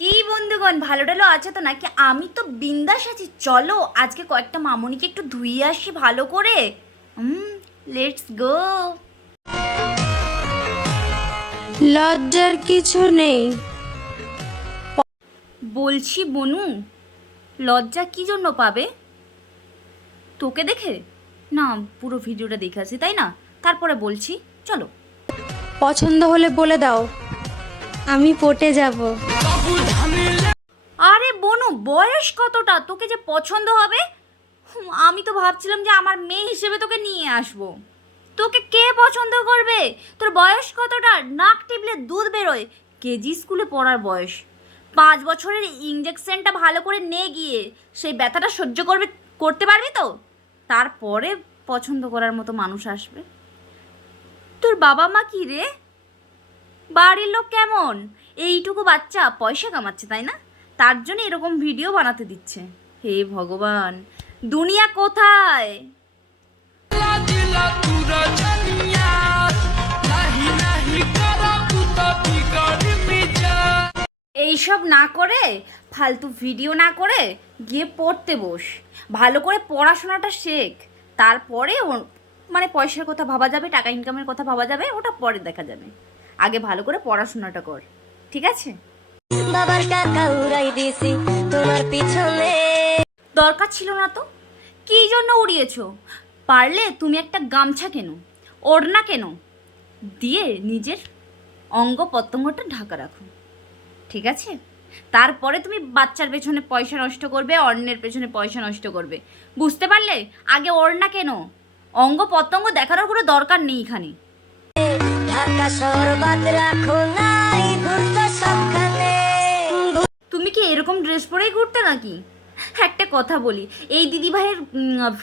কি বন্ধুগণ ভালো টালো আছে তো নাকি? আমি তো বিন্দাস আছি। চলো আজকে কয়েকটা মামনিকে একটু ধুইয়ে আসি ভালো করে। হুম লেটস গো লজ্জার কিছু নেই। বলছি বনু লজ্জা কি জন্য পাবে? তোকে দেখে? না পুরো ভিডিওটা দেখে আসি তাই না? তারপরে বলছি চলো। পছন্দ হলে বলে দাও। আমি পটে যাব। আরে বনু, বয়স কতটা? তোকে যে পছন্দ হবে? আমি তো ভাবছিলাম যে আমার মেয়ে হিসেবে তোকে নিয়ে আসব। তোকে কে পছন্দ করবে? তোর বয়স কতটা? নাক টিপলে দুধ বেরোয়। কেজি স্কুলে পড়ার বয়স। পাঁচ বছরের ইঞ্জেকশনটা ভালো করে নে গিয়ে। সেই ব্যথাটা সহ্য করবে, করতে পারবি তো? তারপরে পছন্দ করার মতো মানুষ আসবে। তোর বাবা মা কি রে? বাড়ির লোক কেমন? এইটুকু বাচ্চা পয়সা কামাচ্ছে, তাই না? তার জন্য এরকম ভিডিও বানাতে দিচ্ছে। হে ভগবান, দুনিয়া কোথায়? এইসব না করে, ফালতু ভিডিও না করে গিয়ে পড়তে বস। ভালো করে পড়াশোনাটা শেখ। তারপরে মানে পয়সার কথা ভাবা যাবে টাকা ইনকামের কথা ভাবা যাবে ওটা পরে দেখা যাবে। আগে ভালো করে পড়াশোনাটা কর ঠিক আছে? বাবার টাকা উড়াই দিছি তোমার পিছনে। দরকার ছিল না তো? কী জন্য উড়িয়েছো? পারলে তুমি একটা গামছা কেনো ওড়না কেনো? দিয়ে নিজের অঙ্গ প্রত্যঙ্গটা ঢাকা রাখো ঠিক আছে? তারপরে তুমি বাচ্চার পেছনে পয়সা নষ্ট করবে অন্যের পেছনে পয়সা নষ্ট করবে। বুঝতে পারলে? আগে ওড়না কেনো অঙ্গ প্রত্যঙ্গ দেখানোর কোনো দরকার নেই এখানে। তুমি কি এরকম ড্রেস পরেই ঘুরতে নাকি? একটা কথা বলি এই দিদিভাইয়ের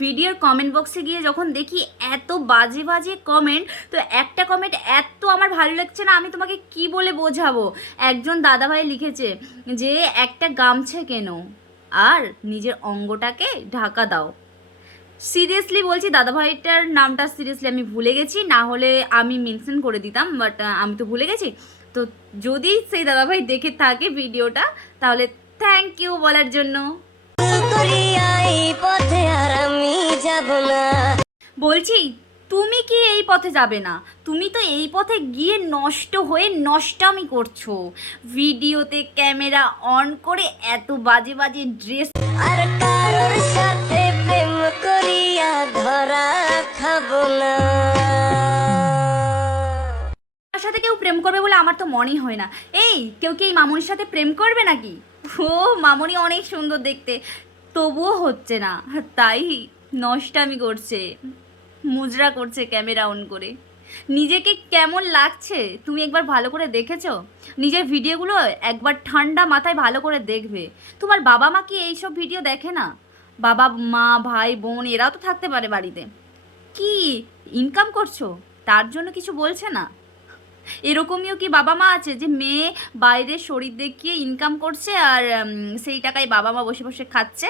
ভিডিওর কমেন্ট বক্সে গিয়ে যখন দেখি এত বাজে বাজে কমেন্ট তো একটা কমেন্ট এত আমার ভালো লাগছে না আমি তোমাকে কি বলে বোঝাবো? একজন দাদাভাই লিখেছে যে একটা গামছা কেন আর নিজের অঙ্গটাকে ঢাকা দাও। সিরিয়াসলি বলছি, দাদাভাইটার নামটা সিরিয়াসলি আমি ভুলে গেছি, না হলে আমি মেনশন করে দিতাম বাট আমি তো ভুলে গেছি। তো যদি সেই দাদাভাই দেখে থাকে ভিডিওটা, তাহলে থ্যাংক ইউ বলার জন্য। বলছি, তুমি কি এই পথে যাবে না? তুমি তো এই পথে গিয়ে নষ্ট হয়ে নষ্টামি করছ। ভিডিওতে ক্যামেরা অন করে এত বাজে বাজে ড্রেস আর করিয়া ধরা খাব না। তার সাথে কেউ প্রেম করবে বলে আমার তো মনেই হয় না। এই, কেউ কি এই মামনির সাথে প্রেম করবে নাকি? ও, মামনি অনেক সুন্দর দেখতে। তবুও হচ্ছে না। তাই নষ্টামি করছে। মুজরা করছে ক্যামেরা অন করে। নিজেকে কেমন লাগছে তুমি একবার ভালো করে দেখেছ? নিজের ভিডিওগুলো একবার ঠান্ডা মাথায় ভালো করে দেখবে। তোমার বাবা মা কি এইসব ভিডিও দেখে না? বাবা, মা, ভাই, বোন, এরাও তো থাকতে পারে বাড়িতে। কি? ইনকাম করছ? তার জন্য কিছু বলছে না? এরকমইও কি বাবা মা আছে যে মেয়ে বাইরে শরীর দেখিয়ে ইনকাম করছে আর সেই টাকায় বাবা মা বসে বসে খাচ্ছে?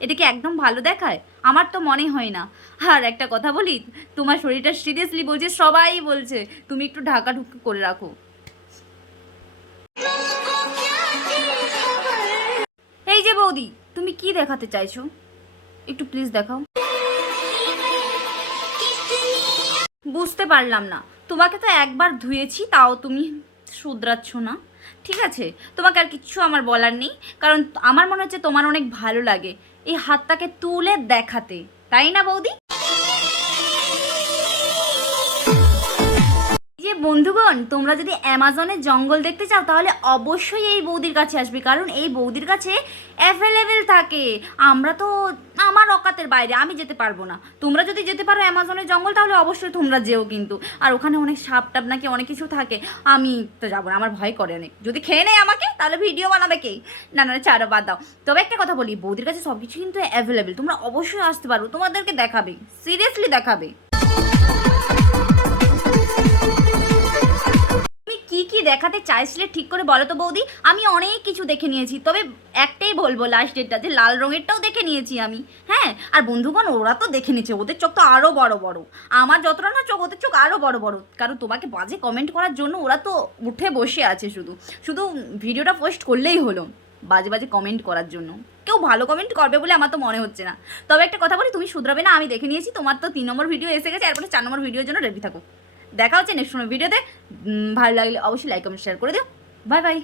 এটা কি একদম ভালো দেখায়? আমার তো মনে হয় না। আর একটা কথা বলি, তোমার শরীরটা সিরিয়াসলি বলছে, সবাই বলছে, তুমি একটু ঢাকা ঢুক করে রাখো। বৌদি, তুমি কি দেখাতে চাইছো? একটু প্লিজ দেখাও। বুঝতে পারলাম না। তোমাকে তো একবার ধুয়েছি, তাও তুমি শুধরাচ্ছ না। ঠিক আছে? তোমাকে আর কিচ্ছু আমার বলার নেই, কারণ আমার মনে হচ্ছে তোমার অনেক ভালো লাগে এই হাতটাকে তুলে দেখাতে। তাই না বৌদি? বন্ধুগণ, তোমরা যদি অ্যামাজনে জঙ্গল দেখতে চাও, তাহলে অবশ্যই এই বৌদির কাছে আসবে। কারণ এই বৌদির কাছে অ্যাভেলেবেল থাকে। আমরা তো আমার অকাতের বাইরে, আমি যেতে পারব না। তোমরা যদি যেতে পারো অ্যামাজনের জঙ্গল, তাহলে অবশ্যই তোমরা যেও কিন্তু। আর ওখানে অনেক সাপ টাপ নাকি অনেক কিছু থাকে, আমি তো যাব না, আমার ভয় করে অনেক। যদি খেয়ে নেয় আমাকে, তাহলে ভিডিও বানাবে কে? না না চারো বাদ দাও। তবে একটা কথা বলি, বৌদির কাছে সব কিছু কিন্তু অ্যাভেলেবেল তোমরা অবশ্যই আসতে পারো, তোমাদেরকে দেখাবে সিরিয়াসলি দেখাবে। কি দেখাতে চাইছিলে ঠিক করে বলো তো বৌদি? আমি অনেক কিছু দেখে নিয়েছি, তবে একটাই বলব লাস্ট ডেটটা যে লাল রঙেরটাও দেখে নিয়েছি আমি হ্যাঁ? আর বন্ধুগণ, ওরা তো দেখে নিয়েছে, ওদের চোখ তো আরও বড় বড়। আমার যতটা না চোখ, ওদের চোখ আরও বড় বড়। কারণ তোমাকে বাজে কমেন্ট করার জন্য ওরা তো উঠে বসে আছে শুধু। শুধু ভিডিওটা পোস্ট করলেই হলো, বাজে বাজে কমেন্ট করার জন্য। কেউ ভালো কমেন্ট করবে বলে আমার তো মনে হচ্ছে না। তবে একটা কথা বলি, তুমি শুধরাবে না, আমি দেখে নিয়েছি, তোমার তো তিন নম্বর ভিডিও এসে গেছে, এরপরে চার নম্বর ভিডিওর জন্য রেডি থাকো। দেখা হচ্ছে নেক্সট ভিডিওতে উম, ভালো লাগলে অবশ্যই লাইক কমেন্ট শেয়ার করে দিও। Bye bye